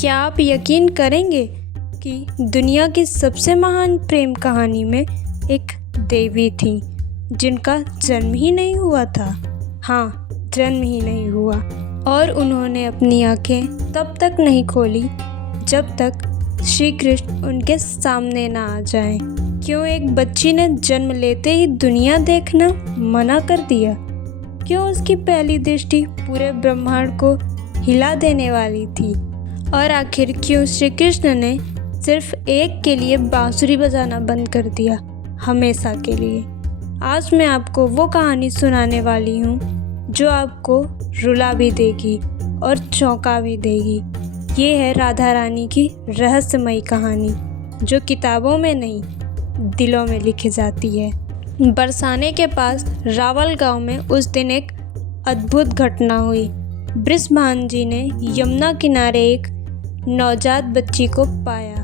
क्या आप यकीन करेंगे कि दुनिया की सबसे महान प्रेम कहानी में एक देवी थी जिनका जन्म ही नहीं हुआ था। हाँ, जन्म ही नहीं हुआ। और उन्होंने अपनी आंखें तब तक नहीं खोली जब तक श्री कृष्ण उनके सामने ना आ जाएं। क्यों एक बच्ची ने जन्म लेते ही दुनिया देखना मना कर दिया? क्यों उसकी पहली दृष्टि पूरे ब्रह्मांड को हिला देने वाली थी? और आखिर क्यों श्री कृष्ण ने सिर्फ एक के लिए बांसुरी बजाना बंद कर दिया, हमेशा के लिए? आज मैं आपको वो कहानी सुनाने वाली हूँ जो आपको रुला भी देगी और चौंका भी देगी। ये है राधा रानी की रहस्यमयी कहानी जो किताबों में नहीं, दिलों में लिखी जाती है। बरसाने के पास रावल गांव में उस दिन एक अद्भुत घटना हुई। बृषभान जी ने यमुना किनारे एक नवजात बच्ची को पाया,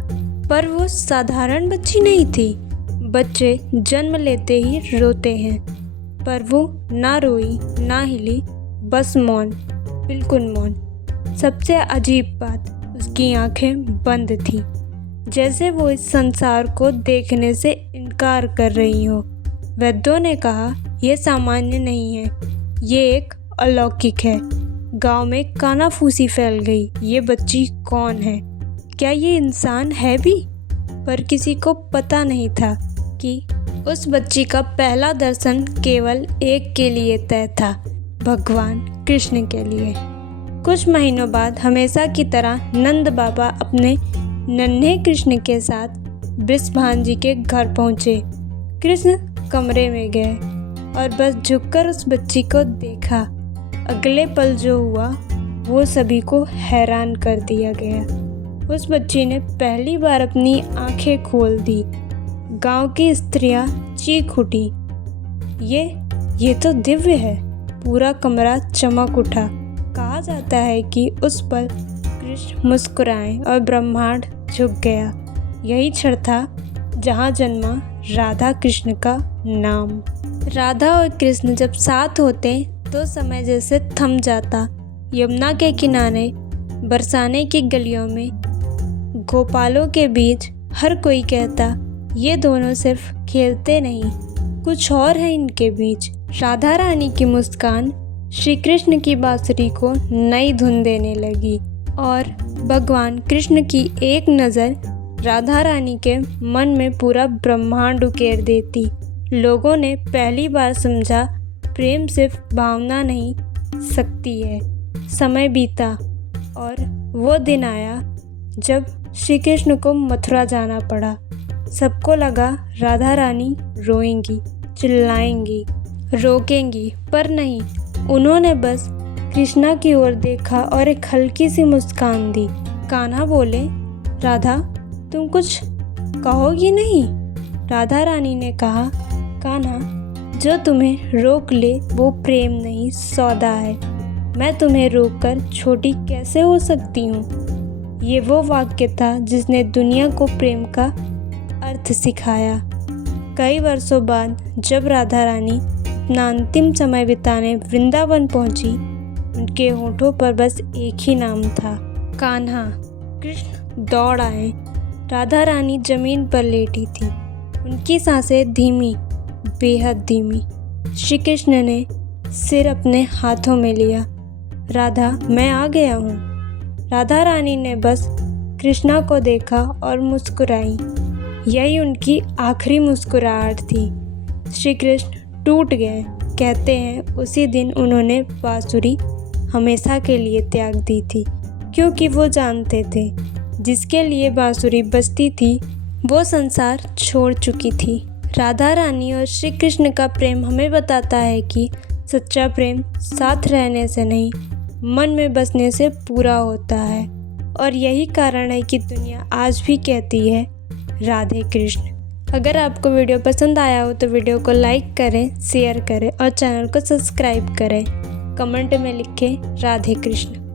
पर वो साधारण बच्ची नहीं थी। बच्चे जन्म लेते ही रोते हैं, पर वो ना रोई ना हिली, बस मौन, बिल्कुल मौन। सबसे अजीब बात, उसकी आंखें बंद थीं, जैसे वो इस संसार को देखने से इनकार कर रही हो। वैद्यों ने कहा, यह सामान्य नहीं है, ये एक अलौकिक है। गांव में कानाफूसी फैल गई, ये बच्ची कौन है? क्या ये इंसान है भी? पर किसी को पता नहीं था कि उस बच्ची का पहला दर्शन केवल एक के लिए तय था, भगवान कृष्ण के लिए। कुछ महीनों बाद हमेशा की तरह नंद बाबा अपने नन्हे कृष्ण के साथ बृषभान जी के घर पहुँचे। कृष्ण कमरे में गए और बस झुककर उस बच्ची को देखा। अगले पल जो हुआ वो सभी को हैरान कर दिया गया। उस बच्ची ने पहली बार अपनी आंखें खोल दी। गांव की स्त्रियां चीख उठी, ये तो दिव्य है। पूरा कमरा चमक उठा। कहा जाता है कि उस पल कृष्ण मुस्कुराए और ब्रह्मांड झुक गया। यही क्षण था जहाँ जन्मा राधा कृष्ण का नाम। राधा और कृष्ण जब साथ होते तो समय जैसे थम जाता। यमुना के किनारे, बरसाने की गलियों में, गोपालों के बीच हर कोई कहता, ये दोनों सिर्फ खेलते नहीं, कुछ और है इनके बीच। राधा रानी की मुस्कान श्री कृष्ण की बांसुरी को नई धुन देने लगी और भगवान कृष्ण की एक नज़र राधा रानी के मन में पूरा ब्रह्मांड उकेर देती। लोगों ने पहली बार समझा, प्रेम सिर्फ भावना नहीं, शक्ति है। समय बीता और वो दिन आया जब श्री कृष्ण को मथुरा जाना पड़ा। सबको लगा राधा रानी रोएंगी, चिल्लाएंगी, रोकेंगी, पर नहीं। उन्होंने बस कृष्णा की ओर देखा और एक हल्की सी मुस्कान दी। कान्हा बोले, राधा तुम कुछ कहोगी नहीं? राधा रानी ने कहा, कान्हा, जो तुम्हें रोक ले वो प्रेम नहीं, सौदा है। मैं तुम्हें रोककर छोटी कैसे हो सकती हूँ? ये वो वाक्य था जिसने दुनिया को प्रेम का अर्थ सिखाया। कई वर्षों बाद जब राधा रानी अपना अंतिम समय बिताने वृंदावन पहुंची, उनके होठों पर बस एक ही नाम था, कान्हा। कृष्ण दौड़ आए। राधा रानी जमीन पर लेटी थी, उनकी सांसें धीमी, बेहद धीमी। श्री कृष्ण ने सिर अपने हाथों में लिया। राधा, मैं आ गया हूँ। राधा रानी ने बस कृष्णा को देखा और मुस्कुराई। यही उनकी आखिरी मुस्कुराहट थी। श्री कृष्ण टूट गए। कहते हैं उसी दिन उन्होंने बांसुरी हमेशा के लिए त्याग दी थी, क्योंकि वो जानते थे जिसके लिए बांसुरी बजती थी वो संसार छोड़ चुकी थी। राधा रानी और श्री कृष्ण का प्रेम हमें बताता है कि सच्चा प्रेम साथ रहने से नहीं, मन में बसने से पूरा होता है। और यही कारण है कि दुनिया आज भी कहती है, राधे कृष्ण। अगर आपको वीडियो पसंद आया हो तो वीडियो को लाइक करें, शेयर करें और चैनल को सब्सक्राइब करें। कमेंट में लिखें, राधे कृष्ण।